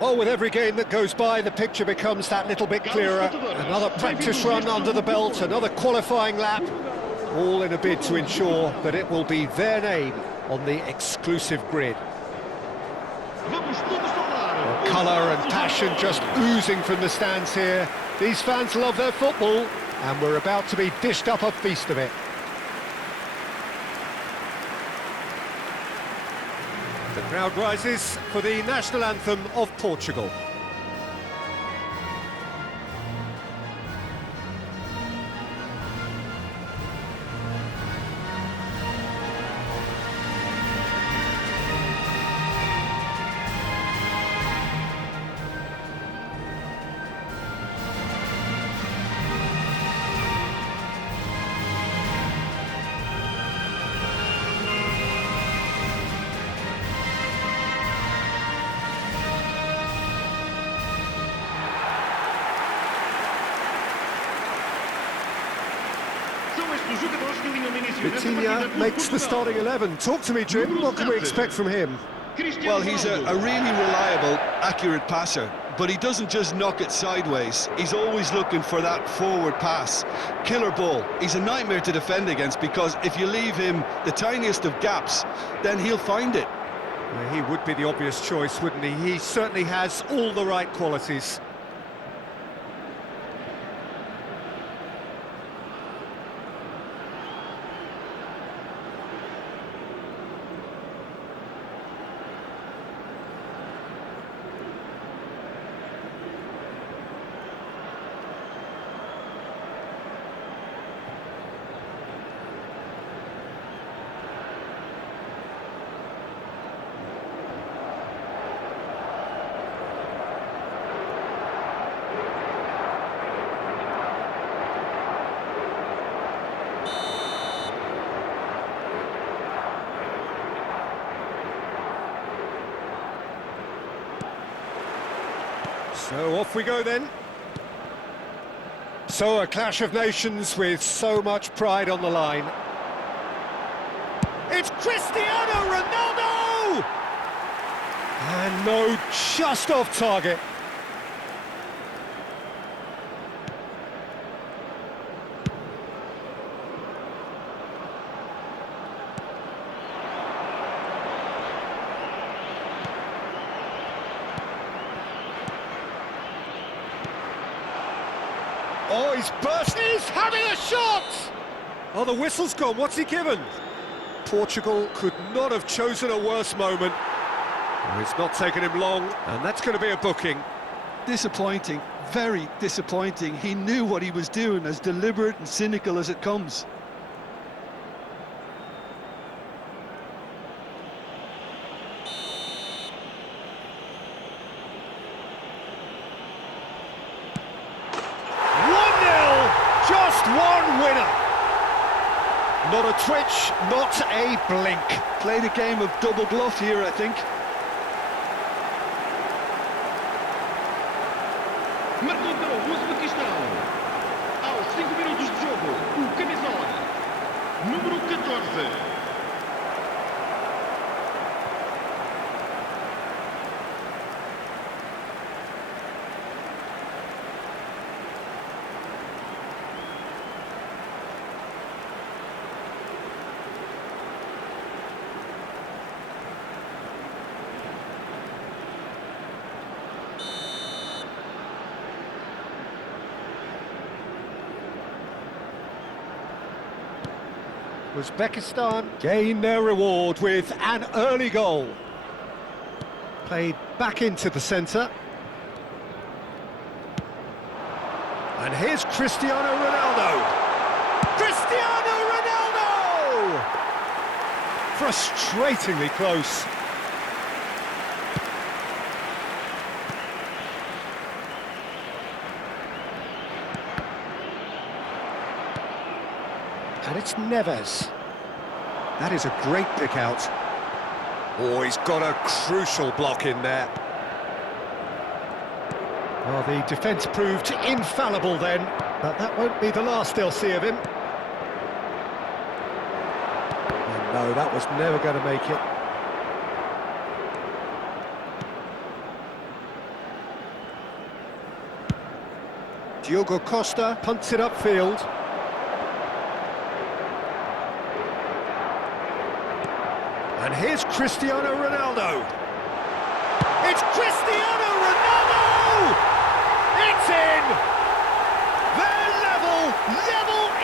Well, with every game that goes by, the picture becomes that little bit clearer. Another practice run under the belt, another qualifying lap, all in a bid to ensure that it will be their name on the exclusive grid. Well, colour and passion just oozing from the stands here. These fans love their football, and we're about to be dished up a feast of it. The crowd rises for the national anthem of Portugal. Vitinha makes the starting 11. Talk to me, Jim. What can we expect from him? Well, he's a really reliable, accurate passer, but he doesn't just knock it sideways. He's always looking for that forward pass. Killer ball. He's a nightmare to defend against because if you leave him the tiniest of gaps, then he'll find it. Well, he would be the obvious choice, wouldn't he? He certainly has all the right qualities. So off we go then. So a clash of nations with so much pride on the line. It's Cristiano Ronaldo! And no, just off target. Oh, he's burst! He's having a shot! Oh, the whistle's gone. What's he given? Portugal could not have chosen a worse moment. Oh, it's not taken him long, and that's going to be a booking. Disappointing, very disappointing. He knew what he was doing, as deliberate and cynical as it comes. One winner. Not a twitch, not a blink. Played a game of double bluff here, I think. Marcou para o Uzbekistan. Aos 5 minutos de jogo, o camisola número 14. Uzbekistan gain their reward with an early goal. Played back into the centre. And here's Cristiano Ronaldo. Cristiano Ronaldo! Frustratingly close. And it's Neves. That is a great pick out. Oh, he's got a crucial block in there. Well, the defence proved infallible then, but that won't be the last they'll see of him. And no, that was never going to make it. Diogo Costa punts it upfield. And here's Cristiano Ronaldo. It's Cristiano Ronaldo! It's in! They're level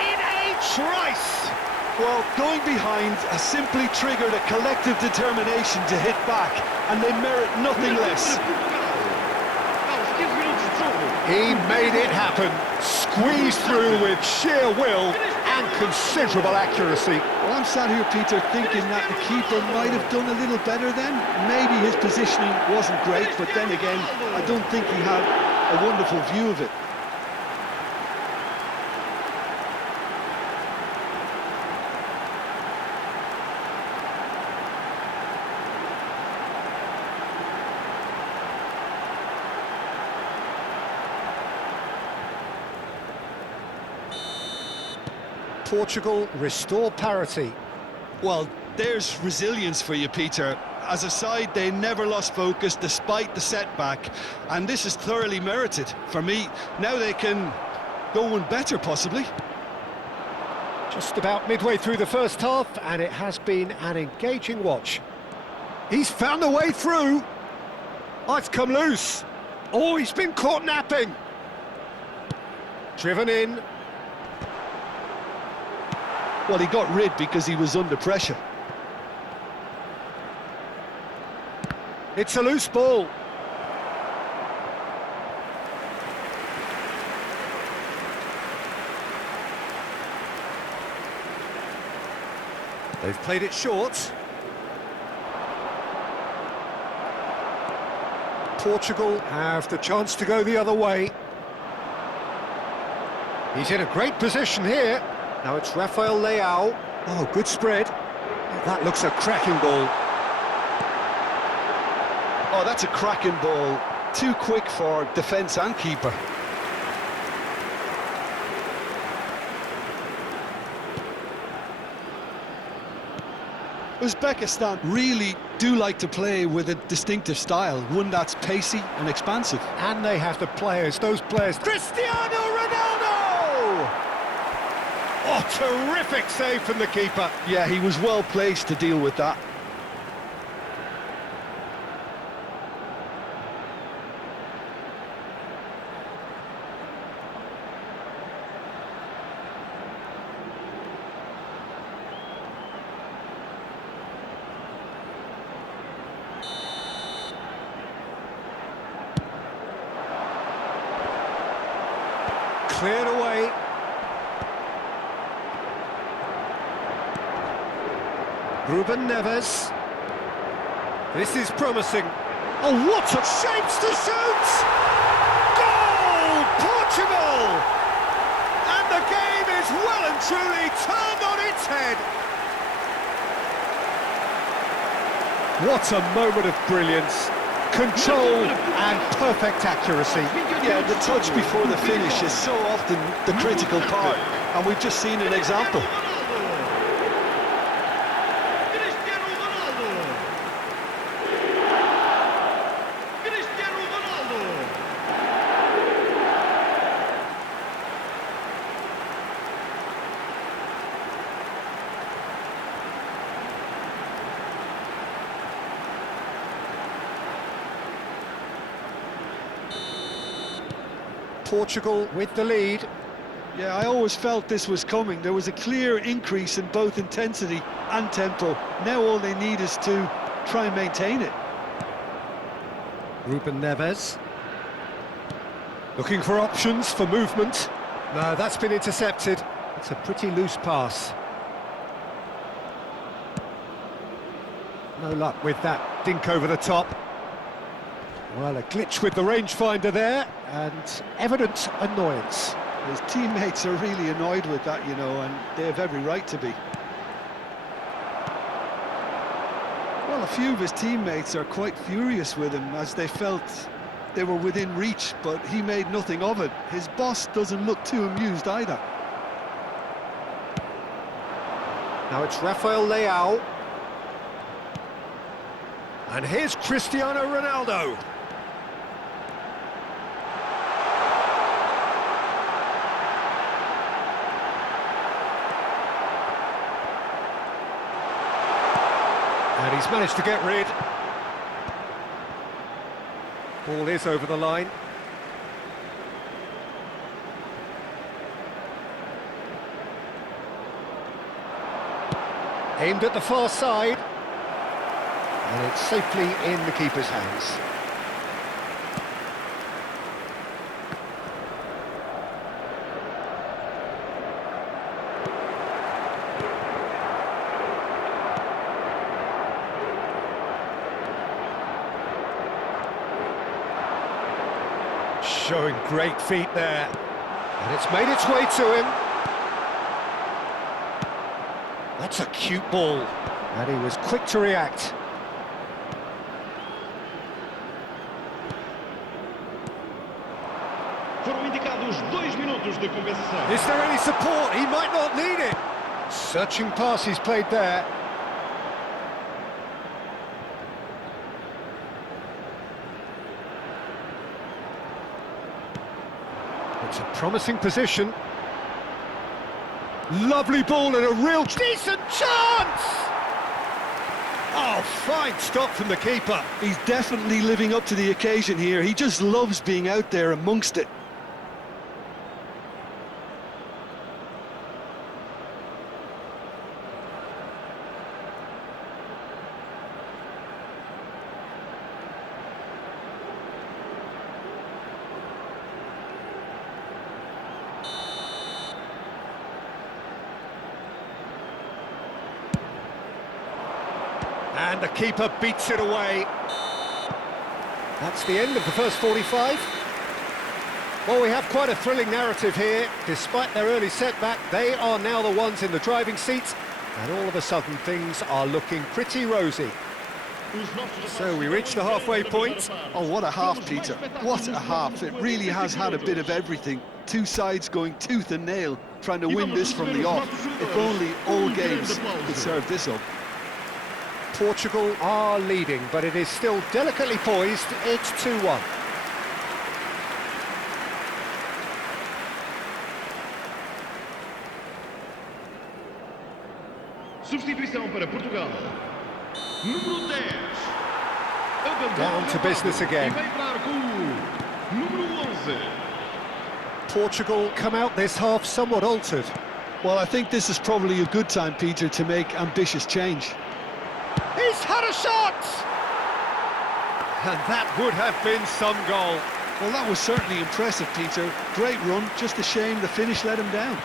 in a trice! Well, going behind has simply triggered a collective determination to hit back, and they merit nothing less. Aos 15 minutos de jogo. He made it happen, squeezed through with sheer will and considerable accuracy. Well, I'm sat here, Peter, thinking that the keeper might have done a little better then. Maybe his positioning wasn't great, but then again, I don't think he had a wonderful view of it. Portugal restore parity. Well, there's resilience for you, Peter. As a side, they never lost focus despite the setback, and this is thoroughly merited. For me, now they can go one better, possibly. Just about midway through the first half, and it has been an engaging watch. He's found a way through. Oh, it's come loose. Oh, he's been caught napping. Driven in. Well, he got rid because he was under pressure. It's a loose ball. They've played it short. Portugal have the chance to go the other way. He's in a great position here. Now it's Rafael Leao. Oh, good spread. That looks a cracking ball. Oh, that's a cracking ball. Too quick for defence and keeper. Uzbekistan really do like to play with a distinctive style, one that's pacey and expansive. And they have the players, those players. Cristiano Ronaldo! Oh, terrific save from the keeper. Yeah, he was well placed to deal with that. Cleared away. Ruben Neves. This is promising. Oh, what a shapes to shoot! Goal! Portugal! And the game is well and truly turned on its head. What a moment of brilliance. Control and perfect accuracy. Yeah, the touch before the finish is so often the critical part, and we've just seen an example. Cristiano Ronaldo. Cristiano Ronaldo. Portugal with the lead. Yeah, I always felt this was coming. There was a clear increase in both intensity and tempo. Now all they need is to try and maintain it. Ruben Neves. Looking for options for movement. No, that's been intercepted. It's a pretty loose pass. No luck with that dink over the top. Well, a glitch with the rangefinder there, and evident annoyance. His teammates are really annoyed with that, you know, and they have every right to be. Well, a few of his teammates are quite furious with him, as they felt they were within reach, but he made nothing of it. His boss doesn't look too amused either. Now it's Rafael Leao. And here's Cristiano Ronaldo. And he's managed to get rid. Ball is over the line. Aimed at the far side. And it's safely in the keeper's hands. Showing great feet there. And it's made its way to him. That's a cute ball. And he was quick to react. Foram indicados 2 minutos de compensação. Is there any support? He might not need it. Searching pass he's played there. It's a promising position. Lovely ball and a real decent chance! Oh, fine stop from the keeper. He's definitely living up to the occasion here. He just loves being out there amongst it. And the keeper beats it away. That's the end of the first 45. Well, we have quite a thrilling narrative here. Despite their early setback, they are now the ones in the driving seat, and all of a sudden things are looking pretty rosy. So we reach the halfway point. Oh, what a half, Peter. What a half. It really has had a bit of everything. Two sides going tooth and nail, trying to win this from the off. If only all games could serve this up. Portugal are leading, but it is still delicately poised. It's 2-1. Substituição para Portugal. Número 10. Down to business again. E vai entrar com o número 11. Portugal come out this half somewhat altered. Well, I think this is probably a good time, Peter, to make ambitious change. He's had a shot! And that would have been some goal. Well, that was certainly impressive, Peter. Great run, just a shame the finish let him down.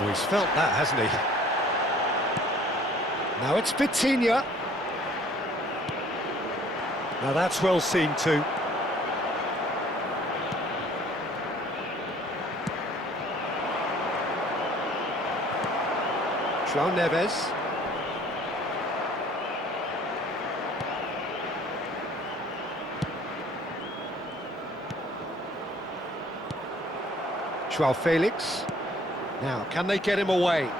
Oh, he's felt that, hasn't he? Now it's Vitinha. Now that's well seen too. João Neves. João Felix. Now, can they get him away?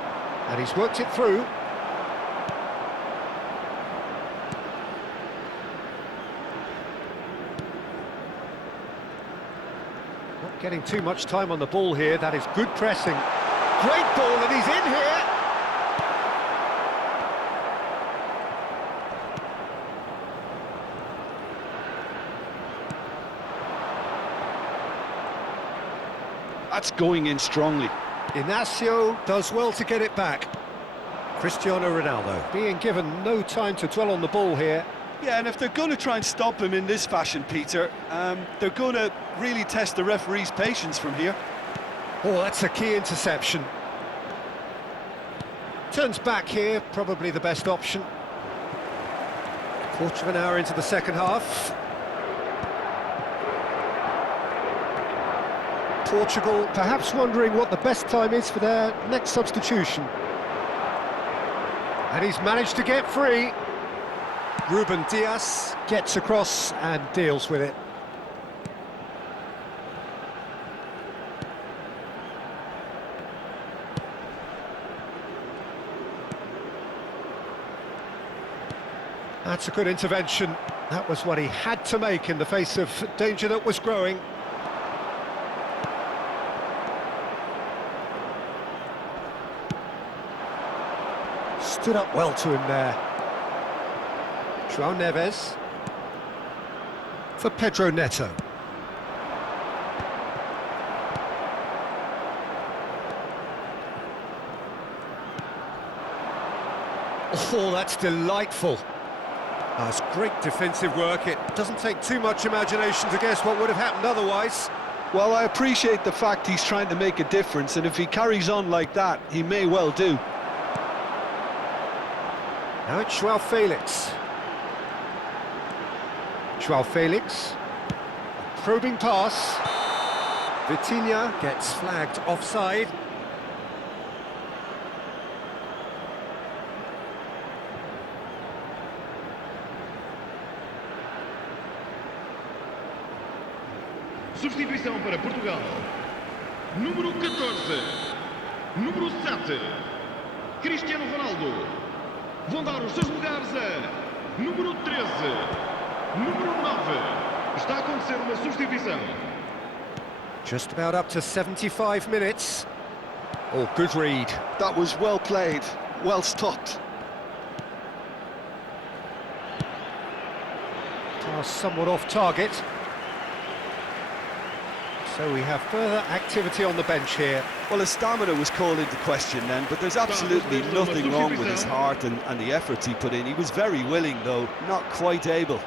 And he's worked it through. Not getting too much time on the ball here. That is good pressing. Great ball, and he's in here. That's going in strongly. Inacio does well to get it back. Cristiano Ronaldo being given no time to dwell on the ball here. Yeah, and if they're going to try and stop him in this fashion, Peter, they're going to really test the referee's patience from here. Oh, that's a key interception. Turns back here, probably the best option. Quarter of an hour into the second half. Portugal perhaps wondering what the best time is for their next substitution. And he's managed to get free. Ruben Dias gets across and deals with it. That's a good intervention. That was what he had to make in the face of danger that was growing. Stood up well to him there. João Neves. For Pedro Neto. Oh, that's delightful. That's great defensive work. It doesn't take too much imagination to guess what would have happened otherwise. Well, I appreciate the fact he's trying to make a difference, and if he carries on like that, he may well do. Now it's João Felix. João Felix. A probing pass. Vitinha gets flagged offside. Substituição para Portugal. Número 14. Número 7. Cristiano Ronaldo. Vão dar os seus lugares a número 13. Número 9. Está a acontecer uma substituição. Just about up to 75 minutes. Oh, good read. That was well played, well stopped. Pass somewhat off target. So we have further activity on the bench here. Well, his stamina was called into question then, but there's absolutely nothing wrong with his heart and the efforts he put in. He was very willing, though, not quite able.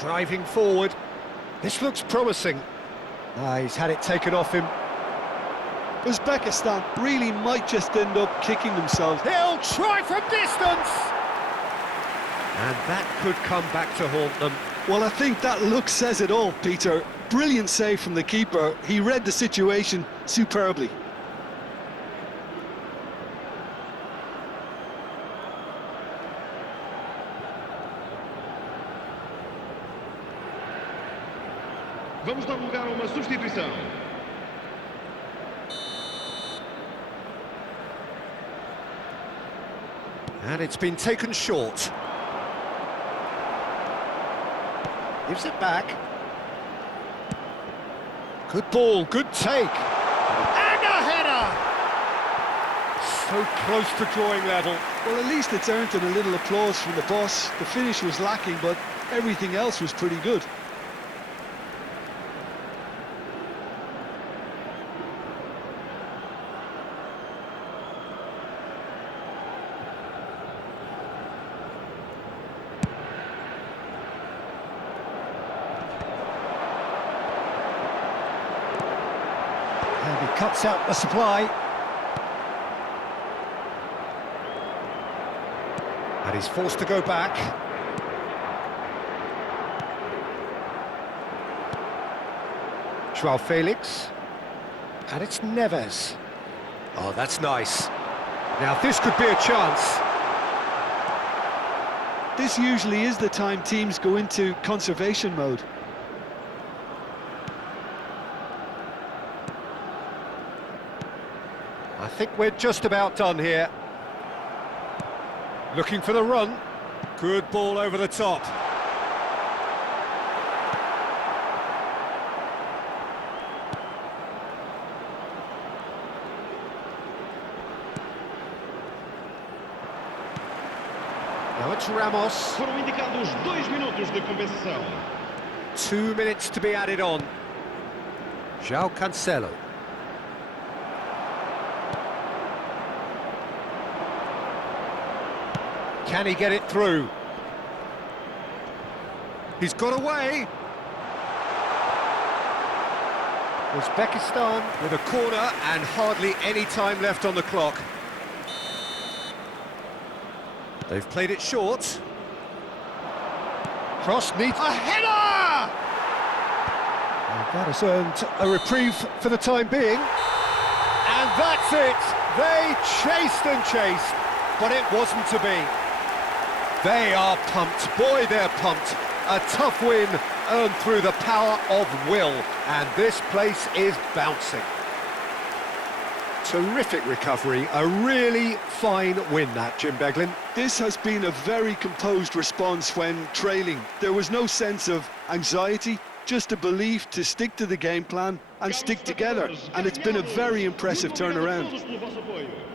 Driving forward. This looks promising. He's had it taken off him. Uzbekistan really might just end up kicking themselves. He'll try from distance! And that could come back to haunt them. Well, I think that look says it all, Peter. Brilliant save from the keeper. He read the situation superbly. Vamos dar lugar a uma substituição. And it's been taken short. Gives it back. Good ball, good take. And a header! So close to drawing level. Well, at least it's earned a little applause from the boss. The finish was lacking, but everything else was pretty good. And he cuts out the supply. And he's forced to go back. João Felix. And it's Neves. Oh, that's nice. Now this could be a chance. This usually is the time teams go into conservation mode. I think we're just about done here. Looking for the run. Good ball over the top. Now it's Ramos. Foram indicados 2 minutos de compensação. 2 minutes to be added on. João Cancelo. Can he get it through? He's got away. Uzbekistan with a corner and hardly any time left on the clock. They've played it short. Cross needs a header! And that has earned a reprieve for the time being. And that's it! They chased and chased, but it wasn't to be. They are pumped. Boy, they're pumped. A tough win earned through the power of will. And this place is bouncing. Terrific recovery, a really fine win that, Jim Beglin. This has been a very composed response when trailing. There was no sense of anxiety, just a belief to stick to the game plan and stick together, and it's been a very impressive turnaround.